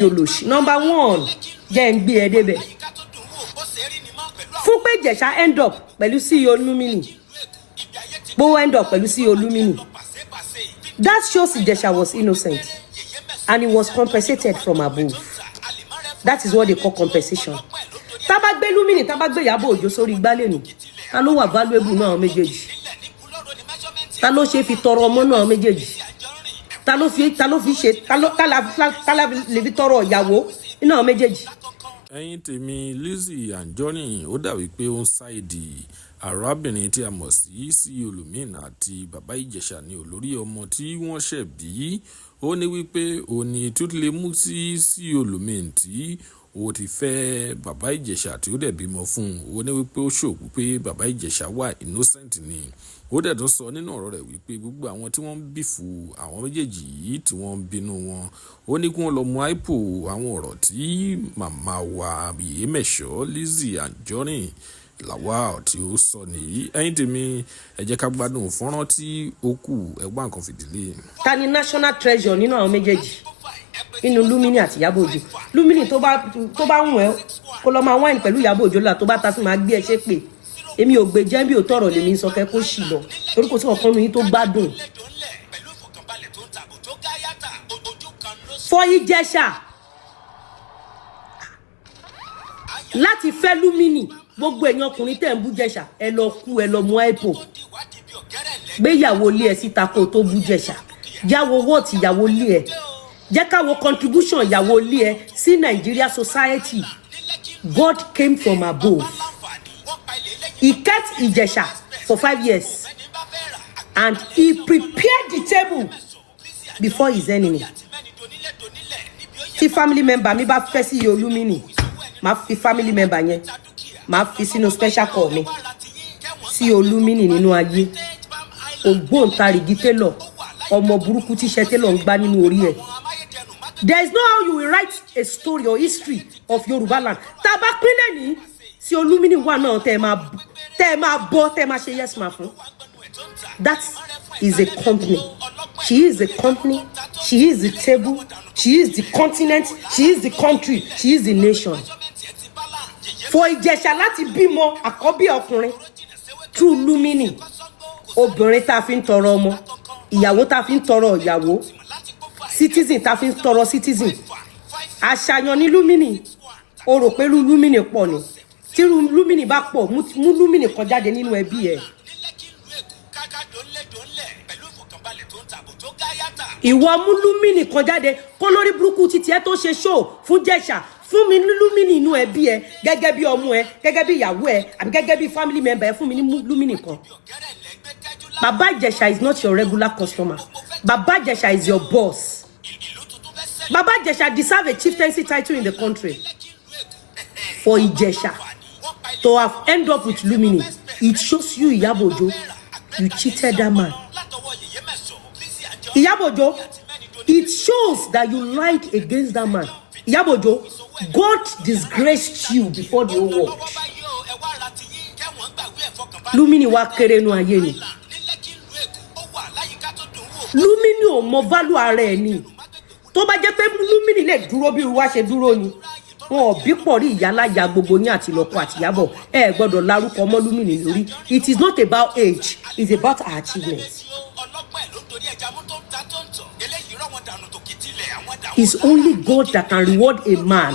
Number one, then be a debe. Fún pé Ìjẹ̀ṣà end up pẹ̀lú CEO LUMINEE. Bo end up pẹ̀lú CEO LUMINEE. That shows Ìjẹ̀ṣà was innocent and he was compensated from above. That is what they call compensation. Tabagbe LUMINEE, tabagbe Ìyábọ̀ Òjó sórí igbá lẹ́nu. Ta ló wà valuable náà méjèèjì. Ta ló ṣe fi tọrọ ọmọ náà méjèèjì. Ta ló fi ṣe ta lè fi tọrọ ìyàwó náà méjèèjì. Ẹ̀yin tèmi LIZZY ANJORIN ó dàbí pé ó ń ṣáìdì arábìnrin tí a mọ̀ sí CEO LUMINEE àti bàbá Ìjẹ̀ṣà ní olórí ọmọ tí wọ́n ṣẹ̀ bí. Ó ní wípé òní tó lè mú sí CEO LUMINEE tí ó ti fẹ́ bàbá Ìjẹ̀ṣà tí ó dẹ̀ bímọ fún un. Ó ní wípé ó ṣòkú pé bàbá Ìjẹ̀ṣà wà innocent ni. Ó dẹ̀ tún sọ nínú ọ̀rọ̀ rẹ̀ wípé gbogbo àwọn tí wọ́n ń bífù àwọn méjèèjì yìí tí wọ́n ń bínú wọn. Ó ní kí wọ́n lọ mú àìpò àwọn ọ̀rọ̀ tí màmá wa IJESHA LIZZY ANJORIN Lawal tí ó sọ nìyí. Ẹ̀yin tèmi ẹ jẹ́ ká gbádùn fọ́nrán tí ó kù ẹgbẹ́ nǹkan fìdílé. Ta ni national treasure nínú àwọn méjèèjì? Nínú LUMINEE àti Ìyábọ̀ Òjó. LUMINEE tó bá wùn ẹ́ kó lọ máa wáìnì pẹ̀lú Ìyábọ̀ Òjó là tó bá ta sí máa gbé ẹ ṣépè. Èmi ò gbé jẹ́ bí ò tọrọ lèmi sọ kẹ́ kó ṣì lọ torí kò sí ọ̀kan nínú yín tó gbádùn. For Ìjẹ̀ṣà láti fẹ́ LUMINEE gbogbo èèyàn ọkùnrin tẹ̀ ń bú Ìjẹ̀ṣà ẹ lọ kú ẹ lọ mú àìpò gbé ìyàwó ilé ẹ síta kó tó bú Ìjẹ̀ṣà jáwó wọ́ọ̀tì ìyàwó ilé ẹ jẹ́ káwọ́ contribution ìyàwó ilé ẹ sí Nigeria society. God came from above. He kept Ìjẹ̀ṣà for 5 years and he prepared the table before his enemy. Tí family member mi bá fẹ́ CEO LUMINEE, máa fi family member yẹn, máa fi sínú special call mi. CEO LUMINEE nínú ayé, ògbóǹtarìgì télọ̀, ọmọ burúkú tíṣẹ́ télọ̀ ń gbá nínú orí ẹ̀. There is no how you will write a story or history of Yoruba land. Tá bá pínlẹ̀ ní CEO LUMINEE wà náà tẹ́ máa bọ́ tẹ́ máa ṣe yes ma fún. That is a company. She is a company. She is the table. She is the continent. She is the country. She is the nation. For Ìjẹ̀ṣà láti bímọ àkọ́bí ọkùnrin through LUMINEE. Obìnrin tá fi ń tọrọ ọmọ. Ìyàwó tá fi ń tọrọ ìyàwó. Citizen tá fi ń tọrọ citizen. Àṣàyàn ní LUMINEE. O rò pé LUMINEE pọ̀ ni. Tí LUMINEE bá pọ̀ mú LUMINEE kan jáde nínú ẹbí ẹ̀. Ìwọ mú LUMINEE kan jáde kó lórí burúkú títí ẹ tó ṣe show fún Ìjẹ̀ṣà fún mi ní LUMINEE inú ẹbí ẹ gẹ́gẹ́ bí ọmọ ẹ gẹ́gẹ́ bí ìyàwó ẹ àbí gẹ́gẹ́ bí family member ẹ fún mi ní LUMINEE kan. Baba Ìjẹ̀ṣà is not your regular customer. Baba Ìjẹ̀ṣà is your boss. Baba Ìjẹ̀ṣà deserve a chieftaincy title in the country. For Ìjẹ̀ṣà to have end up with LUMINEE, it shows you Ìyábọ̀ Òjó, you cheated that man. Ìyábọ̀ Òjó, it shows that you lied against that man. Ìyábọ̀ Òjó, God disgraced you before the whole world. LUMINEE wá kéré nú ayé ni. LUMINEE ò mọ value ara ẹ̀ ni. Tó bá jẹ́ pé LUMINEE lè dúró bí wá ṣe dúró ni. Wọn ò bí pọ̀ rí ìyáláyà gbogbo ní àti lọ́kọ àti Ìyábọ̀ ẹ gbọ́dọ̀ lárúkọ mọ́ LUMINEE lórí. It is not about age, it's about her achievements. It's only God that can reward a man.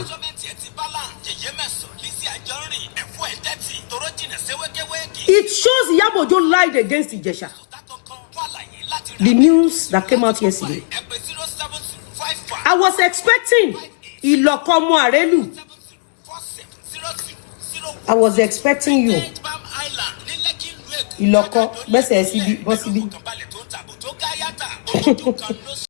It shows Ìyábọ̀ Òjó lied against Ìjẹ̀ṣà. The news that came out yesterday. I was expecting Ìlọ̀kọ̀mọ Àrélù. I was expecting you. Ìlọ̀kọ̀ gbẹ́sẹ̀ síbí bọ́ síbí.